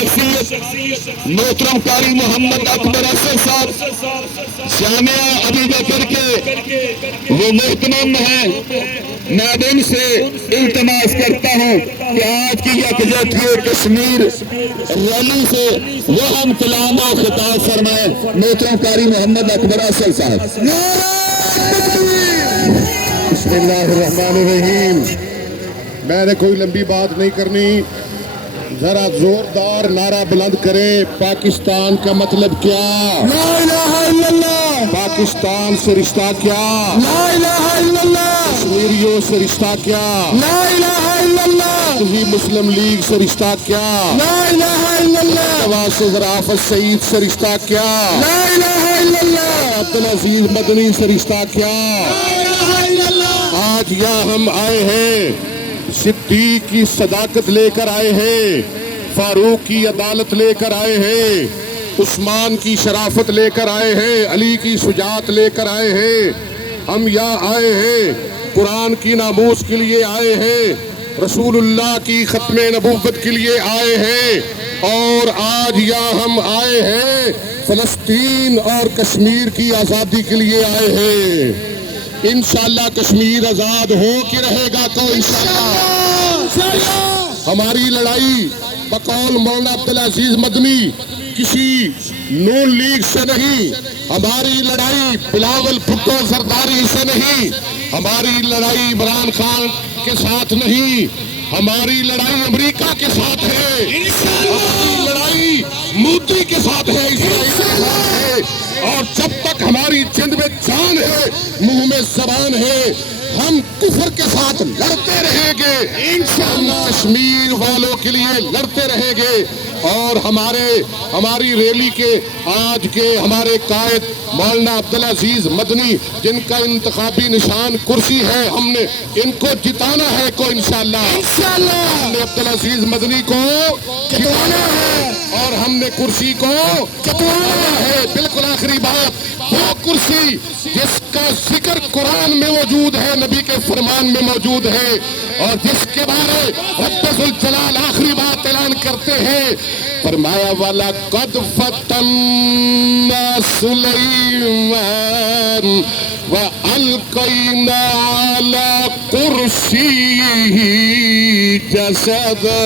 شخصیت محترم قاری محمد اکبر اسد صاحب جامعہ ابو بکر کے وہ محترم ہیں. میں ان سے التماس کرتا ہوں کہ آج کی یکجہتی کشمیر ریلی سے وہ ہم کلام و خطاب فرمائیں. محترم قاری محمد اکبر اسد صاحب. بسم اللہ الرحمن الرحیم. میں نے کوئی لمبی بات نہیں کرنی، ذرا زوردار نعرہ بلند کرے. پاکستان کا مطلب کیا؟ لا الہ الا اللہ. پاکستان سے رشتہ کیا؟ لا الہ الا اللہ. کشمیریوں سے رشتہ کیا؟ لا الہ الا اللہ. مسلم لیگ سے رشتہ کیا؟ لا الہ الا اللہ. نواز ذرافت سعید سے رشتہ کیا؟ لا الہ الا اللہ. عبدالعزیز مدنی سے رشتہ کیا؟ لا الہ الا اللہ. آج یہاں ہم آئے ہیں، صدیق کی صداقت لے کر آئے ہیں، فاروق کی عدالت لے کر آئے ہیں، عثمان کی شرافت لے کر آئے ہیں، علی کی شجاعت لے کر آئے ہیں. ہم یہاں آئے ہیں قرآن کی ناموس کے لیے آئے ہیں، رسول اللہ کی ختم نبوت کے لیے آئے ہیں، اور آج یہاں ہم آئے ہیں فلسطین اور کشمیر کی آزادی کے لیے آئے ہیں. انشاءاللہ کشمیر آزاد ہو کے رہے گا تو انشاءاللہ. ہماری لڑائی بقول مولانا عبدالعزیز مدنی کسی نون لیگ سے نہیں، ہماری لڑائی بلاول بھٹو زرداری سے نہیں، ہماری لڑائی عمران خان کے ساتھ نہیں، ہماری لڑائی امریکہ کے ساتھ ہے، ہماری لڑائی مودی کے ساتھ ہے، اسرائیل کے ساتھ ہے. اور جب تک ہماری جند میں جان ہے، منہ میں زبان ہے، ہم کفر کے ساتھ لڑتے رہیں گے. انشاءاللہ کشمیر والوں کے لیے لڑتے رہیں گے. اور ہماری ریلی کے آج کے ہمارے قائد مولانا عبدالعزیز مدنی، جن کا انتخابی نشان کرسی ہے، ہم نے ان کو جتانا ہے کو انشاءاللہ. ہم نے عبدالعزیز مدنی کو جتانا ہے اور ہم نے کرسی کو جتوانا ہے. بالکل آخری بات، وہ کرسی جس کا ذکر قرآن میں موجود ہے، نبی کے فرمان میں موجود ہے، اور جس کے بارے رب ذوالجلال آخری بات اعلان کرتے ہیں، فرمایا والا قد فتنا سلیمان وَأَلْقَيْنَا عَلَى كُرْسِيِّهِ جَسَدًا.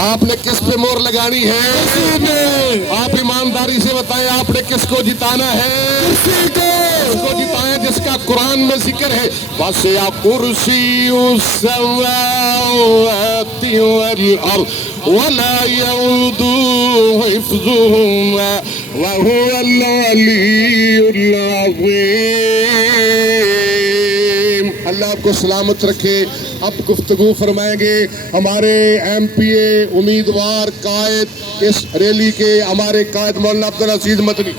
آپ نے کس پہ مور لگانی ہے؟ آپ ایمانداری سے بتائیں، آپ نے کس کو جتانا ہے؟ اس کو جتائیں جس کا قرآن میں ذکر ہے، وَسِعَ كُرْسِيُّهُ السَّمَاوَاتِ وَالْأَرْضِ وَلَا يَئُودُهُ حِفْظُهُمَا وَهُوَ الْعَلِيُّ الْعَظِيمُ. اللہ آپ کو سلامت رکھے. اب گفتگو فرمائیں گے ہمارے ایم پی اے امیدوار قائد اس ریلی کے، ہمارے قائد مولانا عبدالعزیز مدنی.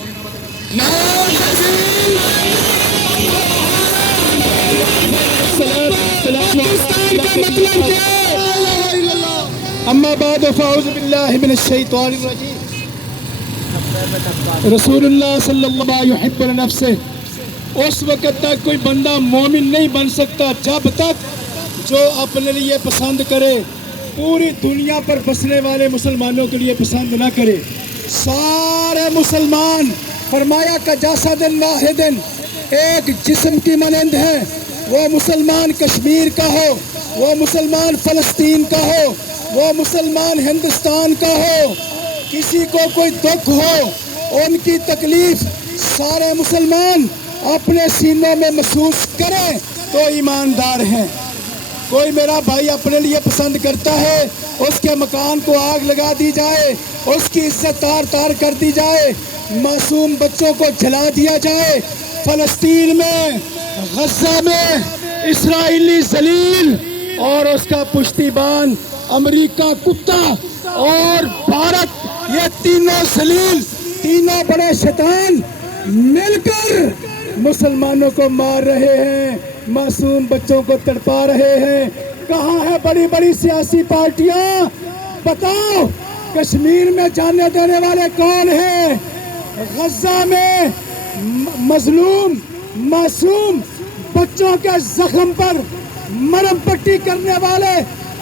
اما بعد فاعوذ باللہ من الشیطان الرجیم. رسول اللہ صلی اللہ علیہ وسلم یحب لنفسہ. اس وقت تک کوئی بندہ مومن نہیں بن سکتا جب تک جو اپنے لیے پسند کرے پوری دنیا پر بسنے والے مسلمانوں کے لیے پسند نہ کرے. سارے مسلمان فرمایا کا جسد واحد، ایک جسم کی مانند ہے. وہ مسلمان کشمیر کا ہو، وہ مسلمان فلسطین کا ہو، وہ مسلمان ہندوستان کا ہو، کسی کو کوئی دکھ ہو، ان کی تکلیف سارے مسلمان اپنے سینوں میں محسوس کریں تو ایماندار ہیں. کوئی میرا بھائی اپنے لیے پسند کرتا ہے، اس کے مکان کو آگ لگا دی جائے، اس کی عزت تار تار کر دی جائے، معصوم بچوں کو جلا دیا جائے. فلسطین میں، غزہ میں اسرائیلی ذلیل اور اس کا پشتیبان امریکہ کتا اور بھارت، یہ تینوں ذلیل، تینوں بڑے شیطان مل کر مسلمانوں کو مار رہے ہیں، معصوم بچوں کو تڑپا رہے ہیں. کہاں ہے بڑی بڑی سیاسی پارٹیاں؟ بتاؤ کشمیر میں جانے دینے والے کون ہیں؟ غزہ میں مظلوم معصوم بچوں کے زخم پر مرہم پٹی کرنے والے